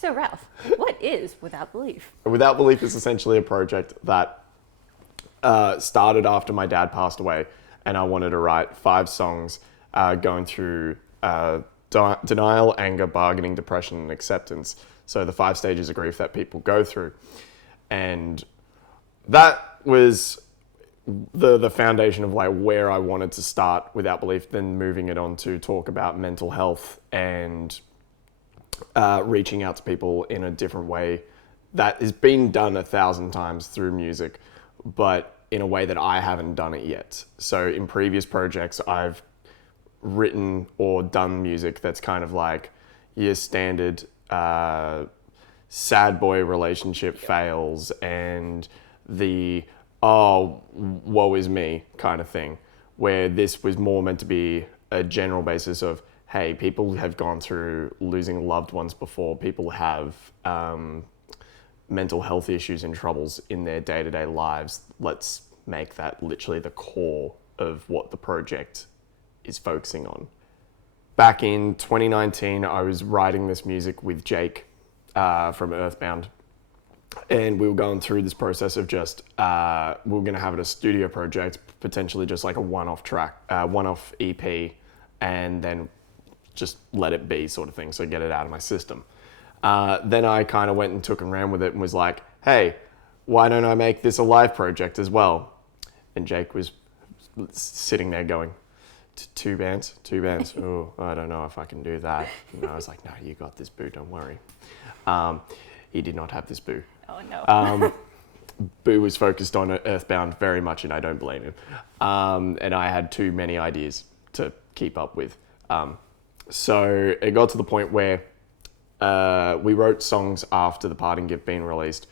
So, Ralph, what is Without Belief? Without Belief is essentially a project that started after my dad passed away, and I wanted to write 5 songs going through denial, anger, bargaining, depression, and acceptance. So the 5 stages of grief that people go through. And that was the foundation of like where I wanted to start Without Belief, then moving it on to talk about mental health and reaching out to people in a different way that has been done 1,000 times through music, but in a way that I haven't done it yet. So in previous projects, I've written or done music that's kind of like your standard sad boy relationship fails and the oh, woe is me kind of thing, where this was more meant to be a general basis of, hey, people have gone through losing loved ones before, people have mental health issues and troubles in their day-to-day lives. Let's make that literally the core of what the project is focusing on. Back in 2019, I was writing this music with Jake from Earthbound, and we were going through this process of just we were going to have it a studio project, potentially just like a one-off track, one-off EP, and then just let it be sort of thing, so get it out of my system. Then I kind of went and took and ran with it and was like, hey, why don't I make this a live project as well? And Jake was sitting there going, two bands? Oh, I don't know if I can do that. And I was like, no, you got this, boo, don't worry. He did not have this, boo. Oh, no. Boo was focused on Earthbound very much, and I don't blame him. And I had too many ideas to keep up with. So it got to the point where we wrote songs after The Parting Gift being released,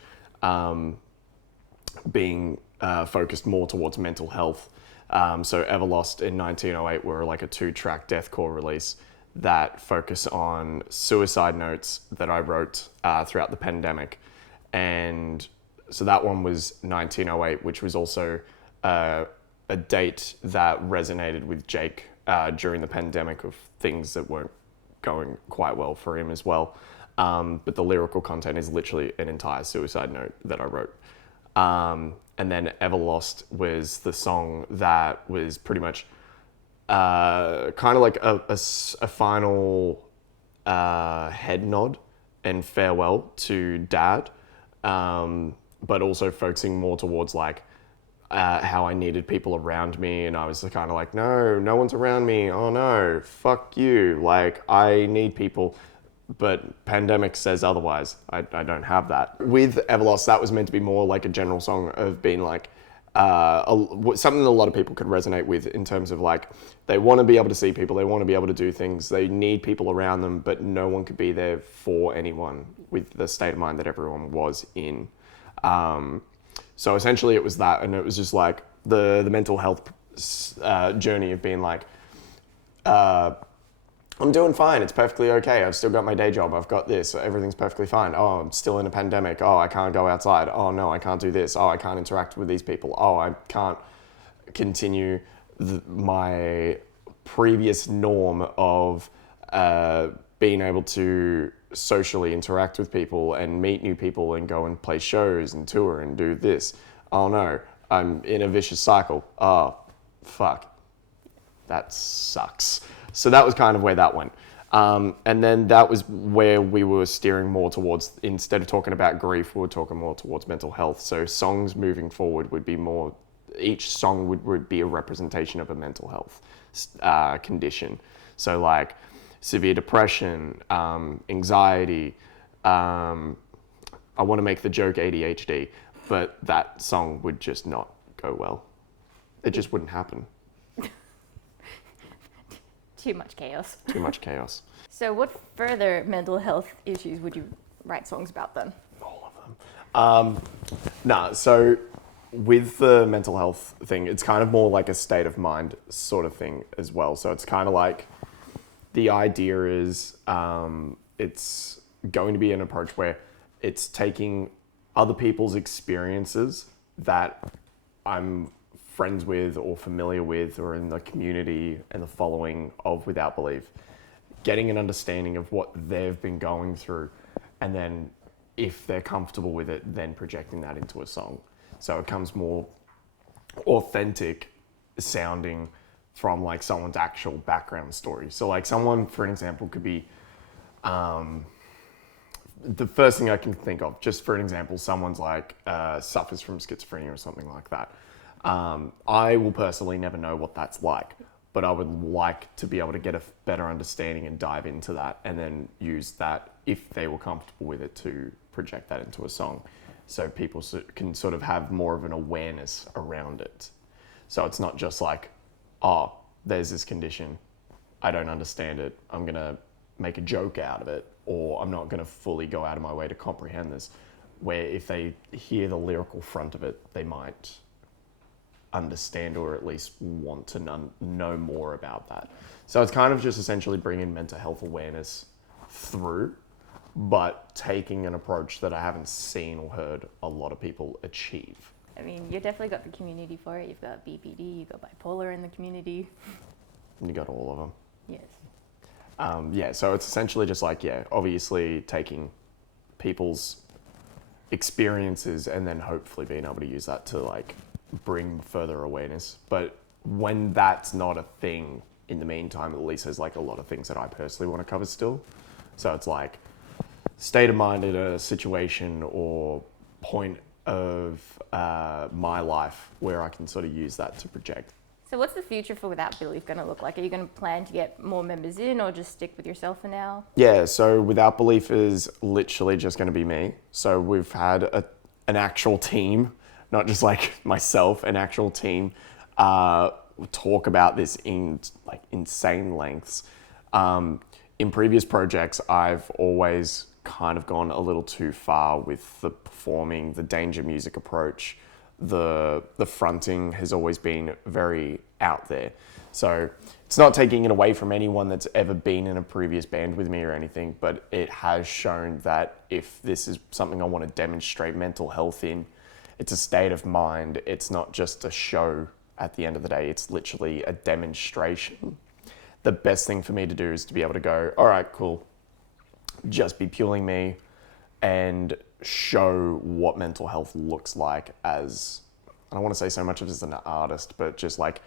being focused more towards mental health. So Everlost in 1908 were like a 2-track deathcore release that focus on suicide notes that I wrote throughout the pandemic. And so that one was 1908, which was also a date that resonated with Jake during the pandemic of things that weren't going quite well for him as well. But the lyrical content is literally an entire suicide note that I wrote. And then Everlost was the song that was pretty much kind of like a final head nod and farewell to Dad, but also focusing more towards like how I needed people around me, and I was kind of like, no one's around me, oh no, fuck you, like I need people, but pandemic says otherwise. I don't have that. With Everlost, that was meant to be more like a general song of being like something that a lot of people could resonate with in terms of like they want to be able to see people, they want to be able to do things, they need people around them, but no one could be there for anyone with the state of mind that everyone was in. So essentially it was that, and it was just like the mental health journey of being like, I'm doing fine, it's perfectly okay, I've still got my day job, I've got this, everything's perfectly fine. Oh, I'm still in a pandemic. Oh, I can't go outside. Oh no, I can't do this. Oh, I can't interact with these people. Oh, I can't continue my previous norm of being able to socially interact with people and meet new people and go and play shows and tour and do this. Oh no, I'm in a vicious cycle. Oh, fuck. That sucks. So that was kind of where that went. And then that was where we were steering more towards, instead of talking about grief, we were talking more towards mental health. So songs moving forward would be more, each song would be a representation of a mental health condition. So like severe depression, anxiety, I want to make the joke ADHD, but that song would just not go well. It just wouldn't happen. Too much chaos. Too much chaos. So what further mental health issues would you write songs about then? All of them. So with the mental health thing, it's kind of more like a state of mind sort of thing as well. So it's kind of like the idea is it's going to be an approach where it's taking other people's experiences that I'm friends with or familiar with or in the community and the following of Without Belief, getting an understanding of what they've been going through and then if they're comfortable with it, then projecting that into a song. So it comes more authentic sounding from like someone's actual background story. So like someone, for an example, could be the first thing I can think of, just for an example, someone's like suffers from schizophrenia or something like that. I will personally never know what that's like, but I would like to be able to get a better understanding and dive into that, and then use that, if they were comfortable with it, to project that into a song, so people can sort of have more of an awareness around it. So it's not just like, oh, there's this condition, I don't understand it, I'm gonna make a joke out of it, or I'm not gonna fully go out of my way to comprehend this. Where if they hear the lyrical front of it, they might understand, or at least want to know more about that. So it's kind of just essentially bringing mental health awareness through, but taking an approach that I haven't seen or heard a lot of people achieve. I mean, you definitely got the community for it. You've got BPD, you've got bipolar in the community. You got all of them. Yes. So it's essentially just like, obviously taking people's experiences and then hopefully being able to use that to like bring further awareness. But when that's not a thing, in the meantime, at least there's like a lot of things that I personally want to cover still. So it's like state of mind in a situation or point of my life where I can sort of use that to project. So what's the future for Without Belief going to look like? Are you going to plan to get more members in, or just stick with yourself for now? Yeah, so Without Belief is literally just going to be me. So we've had an actual team, not just like myself, an actual team talk about this in like insane lengths. In previous projects, I've always kind of gone a little too far with the performing, the danger music approach. The fronting has always been very out there. So it's not taking it away from anyone that's ever been in a previous band with me or anything, but it has shown that if this is something I want to demonstrate mental health in, it's a state of mind. It's not just a show at the end of the day. It's literally a demonstration. The best thing for me to do is to be able to go, all right, cool, just be purely me and show what mental health looks like as, I don't want to say so much as an artist, but just like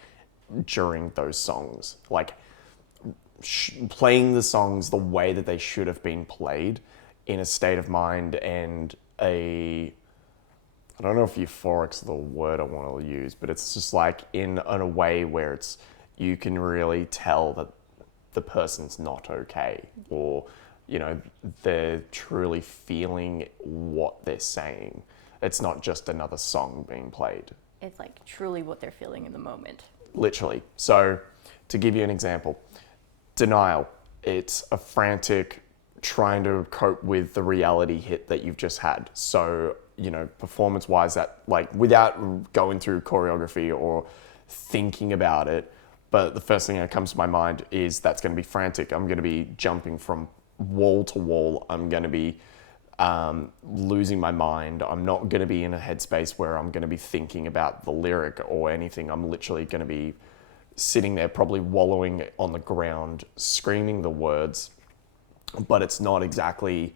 during those songs, like playing the songs the way that they should have been played, in a state of mind and I don't know if euphoric's the word I want to use, but it's just like in a way where it's, you can really tell that the person's not okay, or they're truly feeling what they're saying. It's not just another song being played. It's like truly what they're feeling in the moment. Literally. So to give you an example, Denial. It's a frantic trying to cope with the reality hit that you've just had. So, performance wise, that like without going through choreography or thinking about it, but the first thing that comes to my mind is that's going to be frantic. I'm going to be jumping from wall to wall. I'm going to be losing my mind. I'm not going to be in a headspace where I'm going to be thinking about the lyric or anything. I'm literally going to be sitting there probably wallowing on the ground, screaming the words, but it's not exactly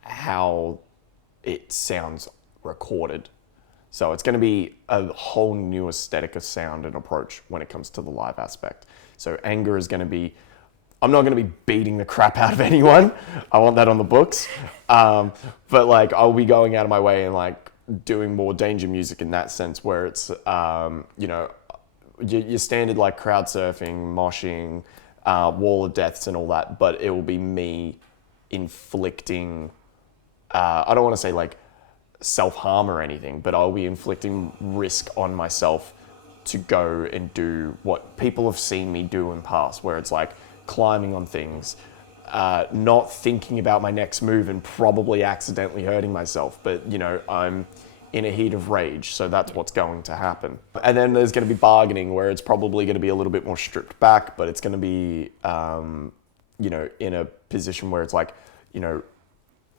how it sounds recorded. So it's going to be a whole new aesthetic of sound and approach when it comes to the live aspect. So Anger is going to be, I'm not going to be beating the crap out of anyone. I want that on the books. But like I'll be going out of my way and like doing more danger music in that sense, where it's, your standard like crowd surfing, moshing, wall of deaths and all that, but it will be me inflicting, I don't want to say like self-harm or anything, but I'll be inflicting risk on myself to go and do what people have seen me do in past, where it's like climbing on things, not thinking about my next move and probably accidentally hurting myself, but I'm in a heat of rage, so that's what's going to happen. And then there's going to be bargaining, where it's probably going to be a little bit more stripped back, but it's going to be in a position where it's like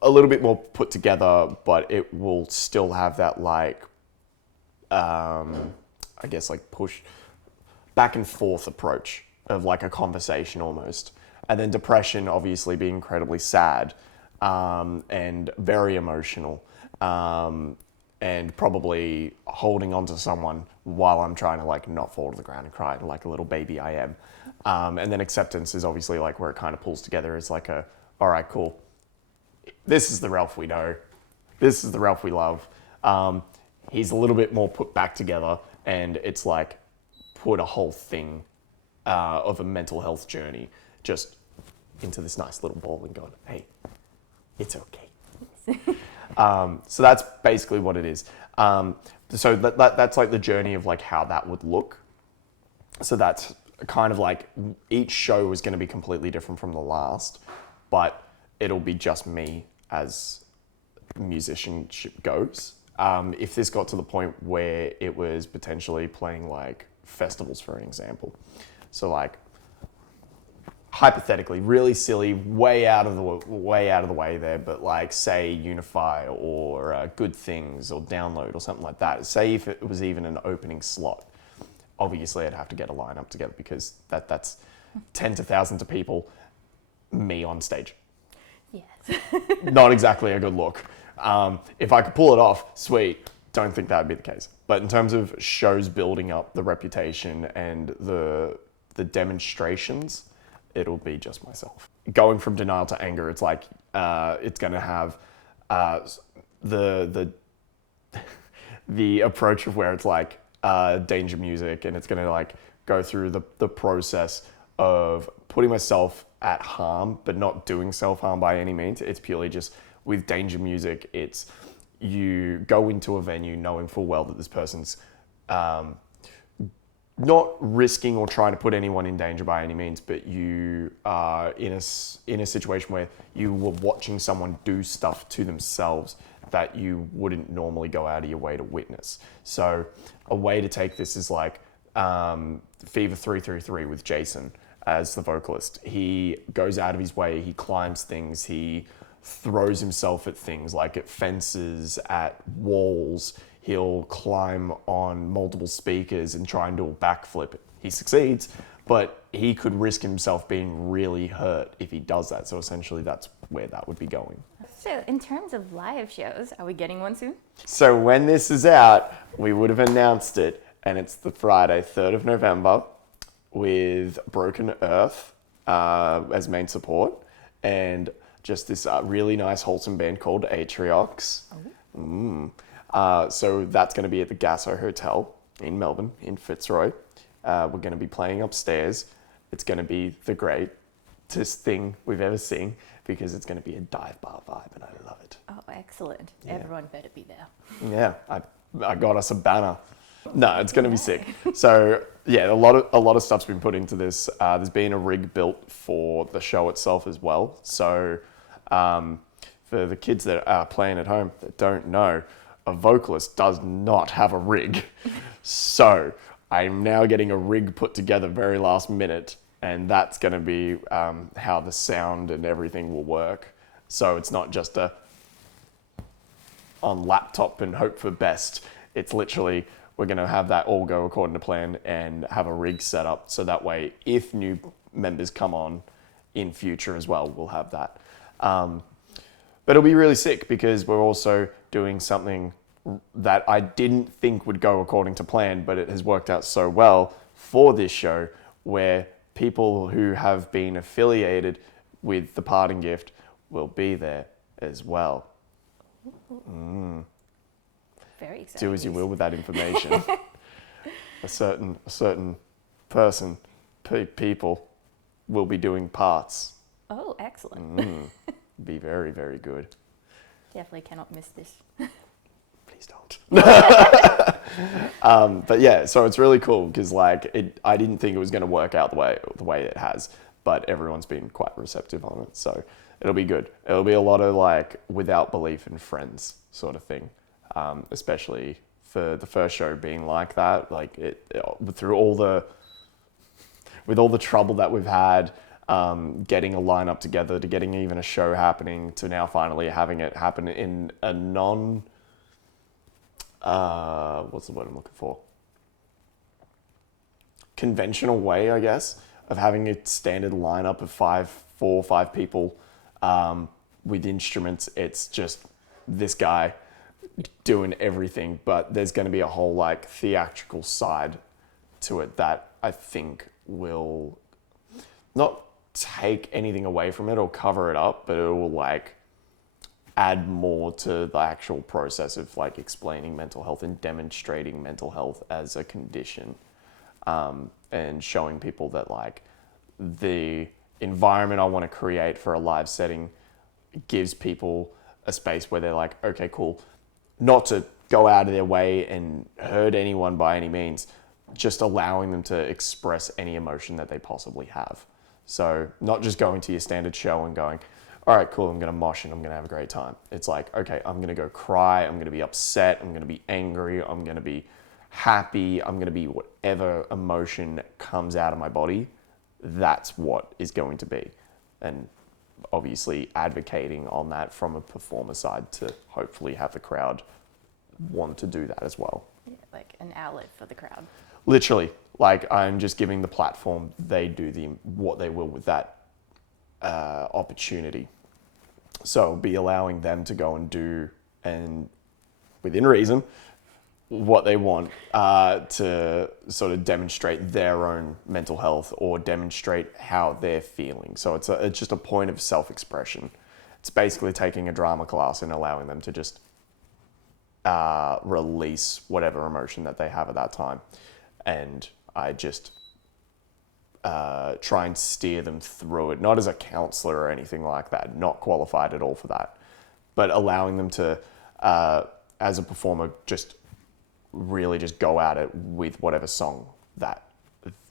a little bit more put together, but it will still have that like I guess like push back and forth approach of like a conversation almost. And then Depression obviously being incredibly sad, and very emotional, and probably holding on to someone while I'm trying to like not fall to the ground and cry like a little baby I am. And then acceptance is obviously like where it kind of pulls together as like a, all right, cool. This is the Ralph we know. This is the Ralph we love. He's a little bit more put back together, and it's like put a whole thing of a mental health journey just into this nice little ball and gone, hey, it's okay. So that's basically what it is. So that's like the journey of like how that would look. So that's kind of like each show is going to be completely different from the last, but it'll be just me as musicianship goes. If this got to the point where it was potentially playing like festivals, for an example, so like hypothetically, really silly, way out of the way there, but like say Unify or Good Things or Download or something like that. Say if it was even an opening slot, obviously I'd have to get a lineup together because that's tens of thousands of people, me on stage. Yes. Not exactly a good look. If I could pull it off, sweet. Don't think that would be the case. But in terms of shows building up the reputation and the demonstrations, it'll be just myself. Going from denial to anger, it's like it's going to have the the approach of where it's like danger music, and it's going to like go through the process of putting myself at harm, but not doing self-harm by any means. It's purely just with danger music, it's you go into a venue knowing full well that this person's not risking or trying to put anyone in danger by any means, but you are in a situation where you were watching someone do stuff to themselves that you wouldn't normally go out of your way to witness. So a way to take this is like Fever 333 with Jason as the vocalist. He goes out of his way, he climbs things, he throws himself at things like at fences, at walls. He'll climb on multiple speakers and try and do a backflip. He succeeds, but he could risk himself being really hurt if he does that. So essentially that's where that would be going. So in terms of live shows, are we getting one soon? So when this is out, we would have announced it, and it's the Friday, 3rd of November, with Broken Earth as main support, and just this really nice wholesome band called Atriox. So that's going to be at the Gasso Hotel in Melbourne, in Fitzroy. We're going to be playing upstairs. It's going to be the greatest thing we've ever seen because it's going to be a dive bar vibe, and I love it. Oh, excellent. Yeah. Everyone better be there. Yeah, I got us a banner. No, it's going to be sick. So yeah, a lot of stuff's been put into this. There's been a rig built for the show itself as well. So for the kids that are playing at home that don't know, a vocalist does not have a rig. So I'm now getting a rig put together very last minute, and that's going to be how the sound and everything will work. So it's not just on laptop and hope for best. It's literally, we're going to have that all go according to plan and have a rig set up. So that way, if new members come on in future as well, we'll have that. But it'll be really sick because we're also doing something that I didn't think would go according to plan, but it has worked out so well for this show, where people who have been affiliated with The Parting Gift will be there as well. Very exciting. Do as you will with that information. a certain person, people will be doing parts. Oh, excellent. Be very, very good. Definitely cannot miss this. Please don't. But yeah, so it's really cool because like I didn't think it was going to work out the way it has, but everyone's been quite receptive on it. So it'll be good. It'll be a lot of like without belief in friends sort of thing, especially for the first show being like that. Like through all the trouble that we've had. Getting a lineup together, to getting even a show happening, to now finally having it happen in a what's the word I'm looking for? Conventional way, I guess, of having a standard lineup of 4 or 5 people with instruments, it's just this guy doing everything, but there's going to be a whole like theatrical side to it that I think will not take anything away from it or cover it up, but it will like add more to the actual process of like explaining mental health and demonstrating mental health as a condition, and showing people that like the environment I want to create for a live setting gives people a space where they're like, okay, cool, not to go out of their way and hurt anyone by any means, just allowing them to express any emotion that they possibly have. So not just going to your standard show and going, all right, cool, I'm going to mosh and I'm going to have a great time. It's like, okay, I'm going to go cry, I'm going to be upset, I'm going to be angry, I'm going to be happy, I'm going to be whatever emotion comes out of my body. That's what is going to be. And obviously advocating on that from a performer side to hopefully have the crowd want to do that as well. Yeah, like an outlet for the crowd. Literally, like I'm just giving the platform, they do what they will with that opportunity. So be allowing them to go and do, and within reason, what they want to sort of demonstrate their own mental health or demonstrate how they're feeling. So it's just a point of self-expression. It's basically taking a drama class and allowing them to just release whatever emotion that they have at that time. And I just try and steer them through it, not as a counselor or anything like that, not qualified at all for that, but allowing them to, as a performer, just really just go at it with whatever song that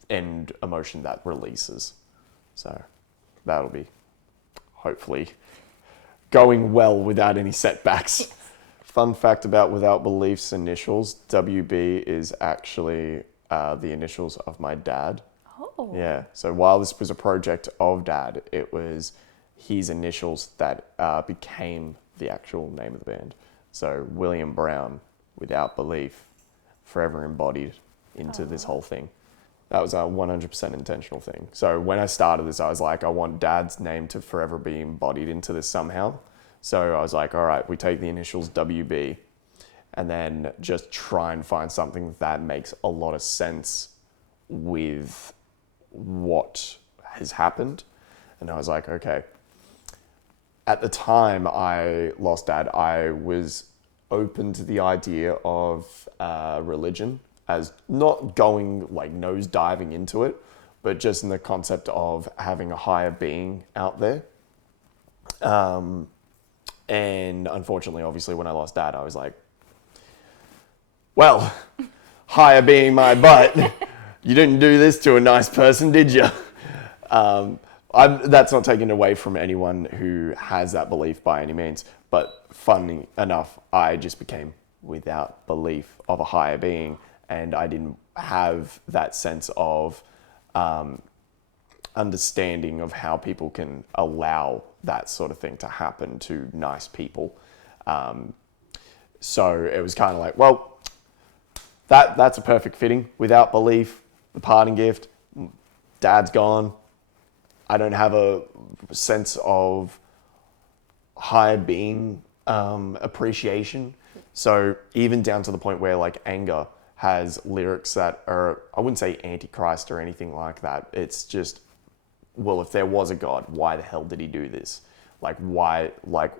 and emotion that releases. So that'll be hopefully going well without any setbacks. Fun fact about Without Belief's initials, WB is actually the initials of my dad. Oh. Yeah, so while this was a project of Dad, it was his initials that became the actual name of the band. So William Brown, Without Belief, forever embodied into this whole thing. That was a 100% intentional thing. So when I started this, I was like, I want Dad's name to forever be embodied into this somehow. So I was like, all right, we take the initials WB and then just try and find something that makes a lot of sense with what has happened. And I was like, okay. At the time I lost Dad, I was open to the idea of religion, as not going like nose diving into it, but just in the concept of having a higher being out there. And unfortunately, obviously, when I lost Dad, I was like, well, higher being my butt, you didn't do this to a nice person, did you? That's not taken away from anyone who has that belief by any means, but funny enough, I just became without belief of a higher being, and I didn't have that sense of understanding of how people can allow that sort of thing to happen to nice people. So it was kind of like, well, that's a perfect fitting. Without belief, the parting gift, Dad's gone. I don't have a sense of higher being appreciation. So even down to the point where like Anger has lyrics that are, I wouldn't say antichrist or anything like that. It's just, well, if there was a God, why the hell did he do this? Why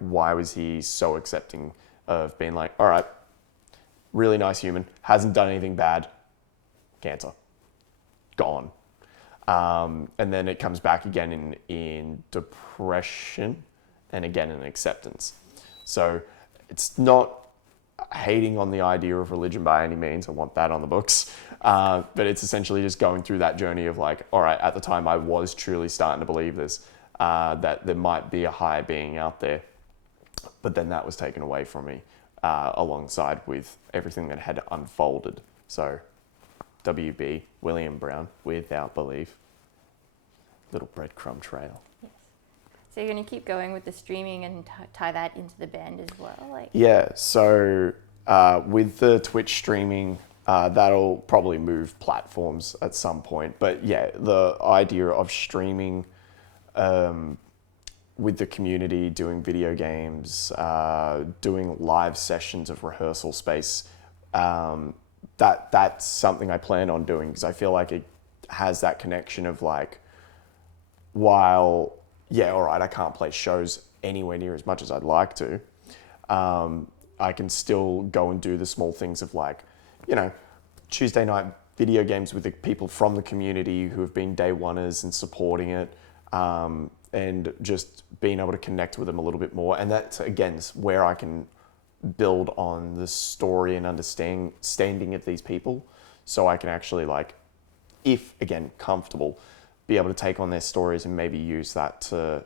was he so accepting of being like, all right, really nice human, hasn't done anything bad, cancer, gone. And then it comes back again in depression and again in acceptance. So it's not hating on the idea of religion by any means. I want that on the books. But it's essentially just going through that journey of like, all right, at the time I was truly starting to believe this, that there might be a higher being out there. But then that was taken away from me alongside with everything that had unfolded. So WB, William Brown, Without Belief, little breadcrumb trail. Yes. So you're going to keep going with the streaming and tie that into the band as well? Yeah, so with the Twitch streaming, that'll probably move platforms at some point. But yeah, the idea of streaming with the community, doing video games, doing live sessions of rehearsal space. That's something I plan on doing because I feel like it has that connection of like, while, yeah, all right, I can't play shows anywhere near as much as I'd like to. I can still go and do the small things of like, you know, Tuesday night video games with the people from the community who have been day oneers and supporting it, and just being able to connect with them a little bit more. And that's, again, where I can build on the story and understanding of these people. So I can actually, like, if, again, comfortable, be able to take on their stories and maybe use that to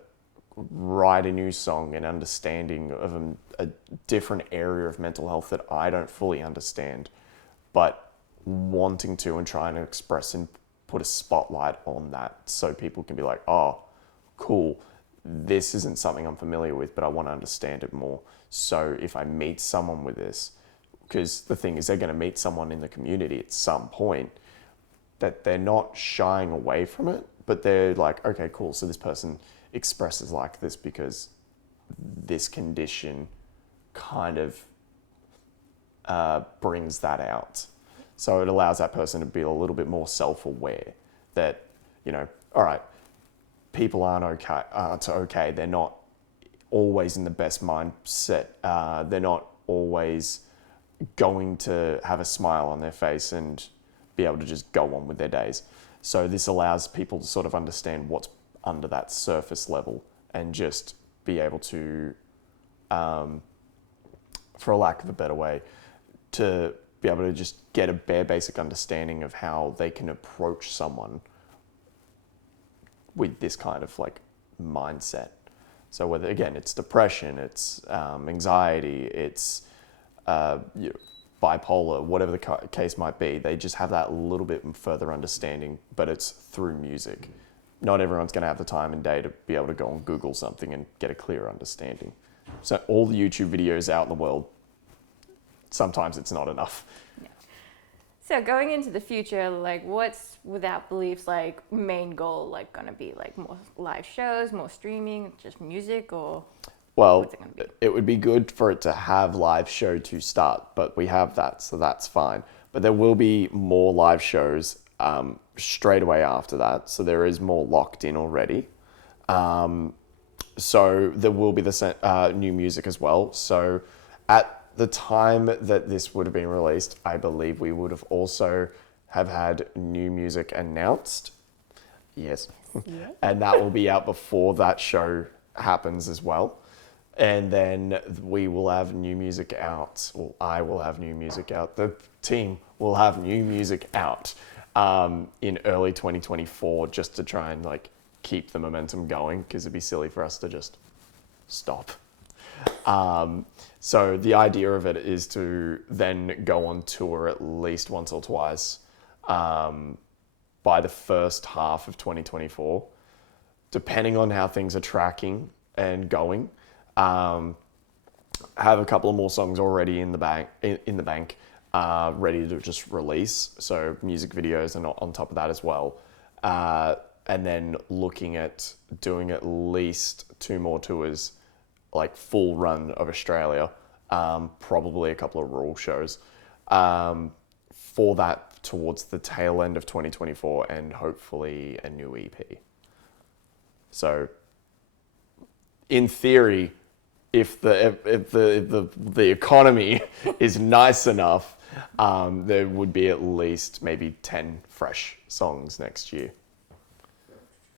write a new song and understanding of a different area of mental health that I don't fully understand, but wanting to and trying to express and put a spotlight on that so people can be like, oh, cool, this isn't something I'm familiar with, but I want to understand it more. So if I meet someone with this, because the thing is they're going to meet someone in the community at some point, that they're not shying away from it, but they're like, okay, cool, so this person expresses like this because this condition kind of brings that out. So it allows that person to be a little bit more self-aware that, you know, all right, people aren't okay. They're not always in the best mindset. They're not always going to have a smile on their face and be able to just go on with their days. So this allows people to sort of understand what's under that surface level and just be able to, for a lack of a better way, to be able to just get a bare basic understanding of how they can approach someone with this kind of like mindset. So whether, again, it's depression, it's anxiety, it's bipolar, whatever the case might be, they just have that little bit further understanding, but it's through music. Not everyone's going to have the time and day to be able to go and Google something and get a clear understanding. So all the YouTube videos out in the world, sometimes it's not enough. Yeah. So going into the future, like what's Without Belief's like main goal like gonna be? Like more live shows, more streaming, just music, or well, what's it gonna be? It would be good for it to have live show to start, but we have that, so that's fine. But there will be more live shows straight away after that, so there is more locked in already. So there will be the new music as well. So at the time that this would have been released, I believe we would have also have had new music announced. Yes. Yeah. And that will be out before that show happens as well. And then we will have new music out. Well, I will have new music out. The team will have new music out in early 2024, just to try and like keep the momentum going, because it'd be silly for us to just stop. So the idea of it is to then go on tour at least once or twice by the first half of 2024, depending on how things are tracking and going. Have a couple of more songs already in the bank, ready to just release. So music videos and on top of that as well. And then looking at doing at least 2 more tours, like full run of Australia, probably a couple of rural shows, for that towards the tail end of 2024, and hopefully a new EP. So in theory, if the economy is nice enough, there would be at least maybe 10 fresh songs next year.